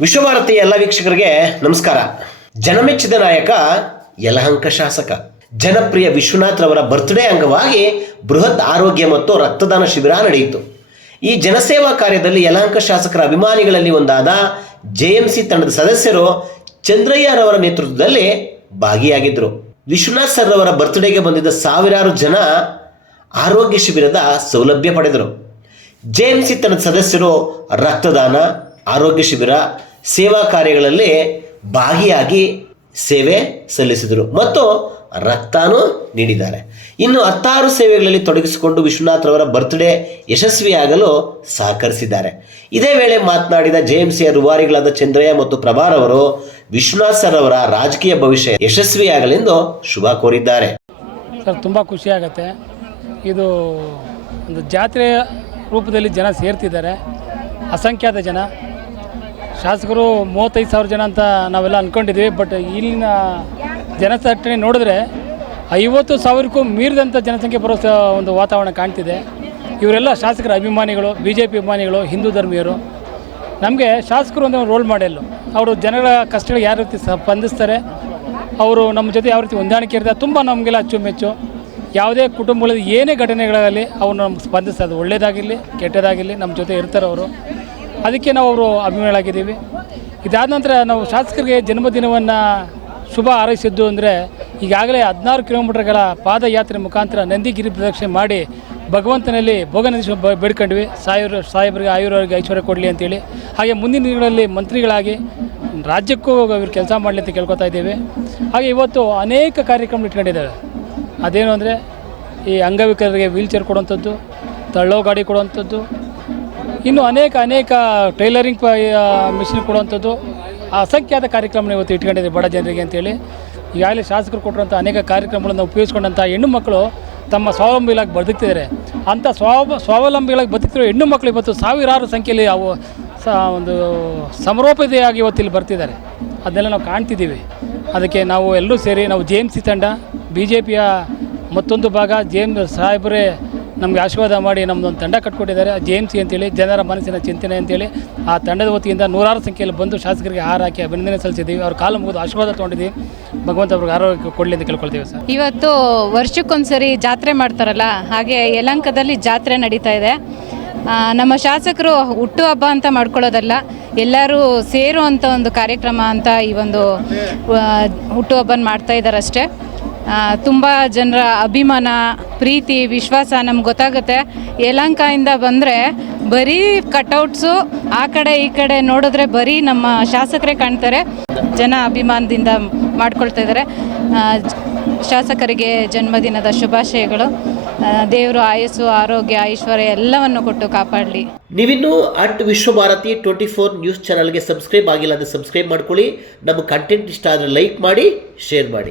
ವಿಶ್ವಭಾರತಿ ಎಲ್ಲ ವೀಕ್ಷಕರಿಗೆ ನಮಸ್ಕಾರ. ಜನಮೆಚ್ಚಿದ ನಾಯಕ, ಯಲಹಂಕ ಶಾಸಕ. ಜನಪ್ರಿಯ ವಿಶ್ವನಾಥ್ ರವರ ಬರ್ತ್ಡೇ ಅಂಗವಾಗಿ ಬೃಹತ್ ಆರೋಗ್ಯ ಮತ್ತು ರಕ್ತದಾನ ಶಿಬಿರ ನಡೆಯಿತು. ಈ ಜನಸೇವಾ ಕಾರ್ಯದಲ್ಲಿ ಯಲಹಂಕ ಶಾಸಕರ ಅಭಿಮಾನಿಗಳಲ್ಲಿ ಒಂದಾದ ಜೆಎಂಸಿ ತಂಡದ ಸದಸ್ಯರು ಚಂದ್ರಯ್ಯರವರ ನೇತೃತ್ವದಲ್ಲಿ ಭಾಗಿಯಾಗಿದ್ದರು. ವಿಶ್ವನಾಥ್ ಸರ್ ರವರ ಬರ್ತ್ಡೇಗೆ ಬಂದಿದ್ದ ಸಾವಿರಾರು ಜನ ಆರೋಗ್ಯ ಶಿಬಿರದ ಸೌಲಭ್ಯ ಪಡೆದರು. ಜೆಎಂಸಿ ತಂಡದ ಸದಸ್ಯರು ರಕ್ತದಾನ ಆರೋಗ್ಯ ಶಿಬಿರ ಸೇವಾ ಕಾರ್ಯಗಳಲ್ಲಿ ಭಾಗಿಯಾಗಿ ಸೇವೆ ಸಲ್ಲಿಸಿದರು. ಮತ್ತು ರಕ್ತಾನು ನೀಡಿದ್ದಾರೆ. ಇನ್ನು ಹತ್ತಾರು ಸೇವೆಗಳಲ್ಲಿ ತೊಡಗಿಸಿಕೊಂಡು ವಿಶ್ವನಾಥ್ ಅವರ ಬರ್ತ್ಡೇ ಯಶಸ್ವಿಯಾಗಲು ಸಹಕರಿಸಿದ್ದಾರೆ. ಇದೇ ವೇಳೆ ಮಾತನಾಡಿದ ಜೆಎಂಸಿಯ ರುವಾರಿಗಳಾದ ಚಂದ್ರಯ್ಯ ಮತ್ತು ಪ್ರಭಾರ್ ಅವರು, ವಿಶ್ವನಾಥ್ ಸರ್ ಅವರ ರಾಜಕೀಯ ಭವಿಷ್ಯ ಯಶಸ್ವಿಯಾಗಲೆಂದು ಶುಭ ಕೋರಿದ್ದಾರೆ. ಸರ್, ತುಂಬ ಖುಷಿ ಆಗುತ್ತೆ. ಇದು ಒಂದು ಜಾತ್ರೆ ರೂಪದಲ್ಲಿ ಜನ ಸೇರ್ತಿದ್ದಾರೆ. ಅಸಂಖ್ಯಾತ ಜನ. ಶಾಸಕರು ಮೂವತ್ತೈದು ಸಾವಿರ ಜನ ಅಂತ ನಾವೆಲ್ಲ ಅಂದ್ಕೊಂಡಿದ್ವಿ ಬಟ್ ಇಲ್ಲಿನ ಜನಸಟ್ಟಣೆ ನೋಡಿದ್ರೆ ಐವತ್ತು ಸಾವಿರಕ್ಕೂ ಮೀರಿದಂಥ ಜನಸಂಖ್ಯೆ ಬರೋ ಒಂದು ವಾತಾವರಣ ಕಾಣ್ತಿದೆ. ಇವರೆಲ್ಲ ಶಾಸಕರ ಅಭಿಮಾನಿಗಳು ಬಿ ಜೆ ಪಿ ಅಭಿಮಾನಿಗಳು, ಹಿಂದೂ ಧರ್ಮೀಯರು. ನಮಗೆ ಶಾಸಕರು ಒಂದು ರೋಲ್ ಮಾಡೆಲ್ಲು ಅವರು ಜನಗಳ ಕಷ್ಟಗಳಿಗೆ ಯಾವ ರೀತಿ ಸ್ಪಂದಿಸ್ತಾರೆ, ಅವರು ನಮ್ಮ ಜೊತೆ ಯಾವ ರೀತಿ ಹೊಂದಾಣಿಕೆ ಇರ್ತಾರೆ ತುಂಬ ನಮಗೆಲ್ಲ ಅಚ್ಚುಮೆಚ್ಚು. ಯಾವುದೇ ಕುಟುಂಬಗಳಲ್ಲಿ ಏನೇ ಘಟನೆಗಳಾಗಲಿ, ಅವ್ರು ನಮ್ಗೆ ಸ್ಪಂದಿಸ್ತಾರೆ ಒಳ್ಳೆಯದಾಗಿರಲಿ ಕೆಟ್ಟದಾಗಿರಲಿ, ನಮ್ಮ ಜೊತೆ ಇರ್ತಾರೆ ಅವರು. ಅದಕ್ಕೆ ನಾವು ಅವರು ಅಭಿಮಾನಿಗಳಾಗಿದ್ದೀವಿ. ಇದಾದ ನಂತರ ನಾವು ಶಾಸಕರಿಗೆ ಜನ್ಮದಿನವನ್ನು ಶುಭ ಹಾರೈಸಿದ್ದು ಅಂದರೆ ಈಗಾಗಲೇ ಹದಿನಾರು ಕಿಲೋಮೀಟರ್ಗಳ ಪಾದಯಾತ್ರೆ ಮುಖಾಂತರ ನಂದಿಗಿರಿ ಪ್ರದಕ್ಷಿಣೆ ಮಾಡಿ ಭಗವಂತನಲ್ಲಿ ಭೋಗ ಬ ಬೇಡ್ಕೊಂಡ್ವಿ. ಸಾಯರು ಸಾಹೇಬರಿಗೆ, ಆಯುರ್ವರಿಗೆ ಐಶ್ವರ್ಯ ಕೊಡಲಿ ಅಂತೇಳಿ. ಹಾಗೆ ಮುಂದಿನ ದಿನಗಳಲ್ಲಿ ಮಂತ್ರಿಗಳಾಗಿ ರಾಜ್ಯಕ್ಕೂ ಇವರು ಕೆಲಸ ಮಾಡಲಿ ಅಂತ ಕೇಳ್ಕೊತಾ ಇದ್ದೀವಿ. ಹಾಗೆ ಇವತ್ತು ಅನೇಕ ಕಾರ್ಯಕ್ರಮ ಇಟ್ಕೊಂಡಿದ್ದಾರೆ. ಅದೇನು ಅಂದರೆ ಈ ಅಂಗವಿಕಲರಿಗೆ ವೀಲ್ ಚೇರ್ ಕೊಡುವಂಥದ್ದು, ತಳ್ಳೋ ಗಾಡಿ ಕೊಡುವಂಥದ್ದು ಇನ್ನು ಅನೇಕ ಅನೇಕ ಟೈಲರಿಂಗ್ ಮಿಷಿನ್ ಕೊಡುವಂಥದ್ದು ಅಸಂಖ್ಯಾತ ಕಾರ್ಯಕ್ರಮ ಇವತ್ತು ಇಟ್ಕೊಂಡಿದೆ ಬಡ ಜನರಿಗೆ ಅಂತೇಳಿ. ಈಗಾಗಲೇ ಶಾಸಕರು ಕೊಟ್ಟಿರುವಂಥ ಅನೇಕ ಕಾರ್ಯಕ್ರಮಗಳನ್ನು ಉಪಯೋಗಿಸ್ಕೊಂಡಂಥ ಹೆಣ್ಣು ಮಕ್ಕಳು ತಮ್ಮ ಸ್ವಾವಲಂಬಿಗಳಾಗಿ ಬದುಕ್ತಿದ್ದಾರೆ. ಅಂಥ ಸ್ವಾವ, ಸ್ವಾವಲಂಬಿಗಳಾಗಿ ಬದುಕ್ತಿರೋ ಹೆಣ್ಣು ಮಕ್ಕಳು ಇವತ್ತು ಸಾವಿರಾರು ಸಂಖ್ಯೆಯಲ್ಲಿ ಅವು ಸ, ಒಂದು ಸಮರೋಪತೆಯಾಗಿ ಇವತ್ತು ಇಲ್ಲಿ ಬರ್ತಿದ್ದಾರೆ. ಅದನ್ನೆಲ್ಲ ನಾವು ಕಾಣ್ತಿದ್ದೀವಿ. ಅದಕ್ಕೆ ನಾವು ಎಲ್ಲರೂ ಸೇರಿ, ನಾವು ಜೆ ಎಂ ಸಿ ತಂಡ, ಬಿ ಜೆ ಪಿಯ ಮತ್ತೊಂದು ಭಾಗ, ಜೆ ಎಂ ಸಾಹೇಬರೇ ನಮಗೆ ಆಶೀರ್ವಾದ ಮಾಡಿ ನಮ್ಮದೊಂದು ತಂಡ ಕಟ್ಕೊಟ್ಟಿದ್ದಾರೆ. ಜೆ ಎಂ ಸಿ ಅಂತೇಳಿ, ಜನರ ಮನಸ್ಸಿನ ಚಿಂತನೆ ಅಂತೇಳಿ ಆ ತಂಡದ ವತಿಯಿಂದ ನೂರಾರು ಸಂಖ್ಯೆಯಲ್ಲಿ ಬಂದು ಶಾಸಕರಿಗೆ ಹಾರ ಹಾಕಿ ಅಭಿನಂದನೆ ಸಲ್ಲಿಸಿದ್ದೀವಿ. ಅವ್ರ ಕಾಲು ಮುಗಿದು ಆಶೀರ್ವಾದ ತೊಗೊಂಡಿದ್ದೀವಿ. ಭಗವಂತ ಅವ್ರಿಗೆ ಆರೋಗ್ಯ ಕೊಡಲಿ ಅಂತ ಕೇಳ್ಕೊಳ್ತೀವಿ ಸರ್. ಇವತ್ತು ವರ್ಷಕ್ಕೊಂದ್ಸರಿ ಜಾತ್ರೆ ಮಾಡ್ತಾರಲ್ಲ, ಹಾಗೆ ಯಲಂಕದಲ್ಲಿ ಜಾತ್ರೆ ನಡೀತಾ ಇದೆ. ನಮ್ಮ ಶಾಸಕರು ಹುಟ್ಟುಹಬ್ಬ ಅಂತ ಮಾಡ್ಕೊಳ್ಳೋದಲ್ಲ, ಎಲ್ಲರೂ ಸೇರುವಂಥ ಒಂದು ಕಾರ್ಯಕ್ರಮ ಅಂತ ಈ ಒಂದು ಹುಟ್ಟುಹಬ್ಬನ ಮಾಡ್ತಾ ಇದ್ದಾರೆ ಅಷ್ಟೇ ತುಂಬ ಜನರ ಅಭಿಮಾನ, ಪ್ರೀತಿ, ವಿಶ್ವಾಸ ನಮ್ಗೆ ಗೊತ್ತಾಗುತ್ತೆ. ಯಲಂಕಾಯಿಂದ ಬಂದರೆ ಬರೀ ಕಟೌಟ್ಸು ಆ ಕಡೆ ಈ ಕಡೆ ನೋಡಿದ್ರೆ ಬರೀ ನಮ್ಮ ಶಾಸಕರೇ ಕಾಣ್ತಾರೆ. ಜನ ಅಭಿಮಾನದಿಂದ ಮಾಡ್ಕೊಳ್ತಾ ಇದ್ದಾರೆ ಶಾಸಕರಿಗೆ ಜನ್ಮದಿನದ ಶುಭಾಶಯಗಳು. ದೇವರು ಆಯಸ್ಸು, ಆರೋಗ್ಯ, ಐಶ್ವರ್ಯ ಎಲ್ಲವನ್ನು ಕೊಟ್ಟು ಕಾಪಾಡಲಿ. ನೀವಿನ್ನು at Vishwabharati twenty four news ಚಾನಲ್ಗೆ ಸಬ್ಸ್ಕ್ರೈಬ್ ಆಗಿಲ್ಲ ಅಂದರೆ ಸಬ್ಸ್ಕ್ರೈಬ್ ಮಾಡ್ಕೊಳ್ಳಿ. ನಮ್ಮ ಕಂಟೆಂಟ್ ಇಷ್ಟ ಆದರೆ ಲೈಕ್ ಮಾಡಿ ಶೇರ್ ಮಾಡಿ.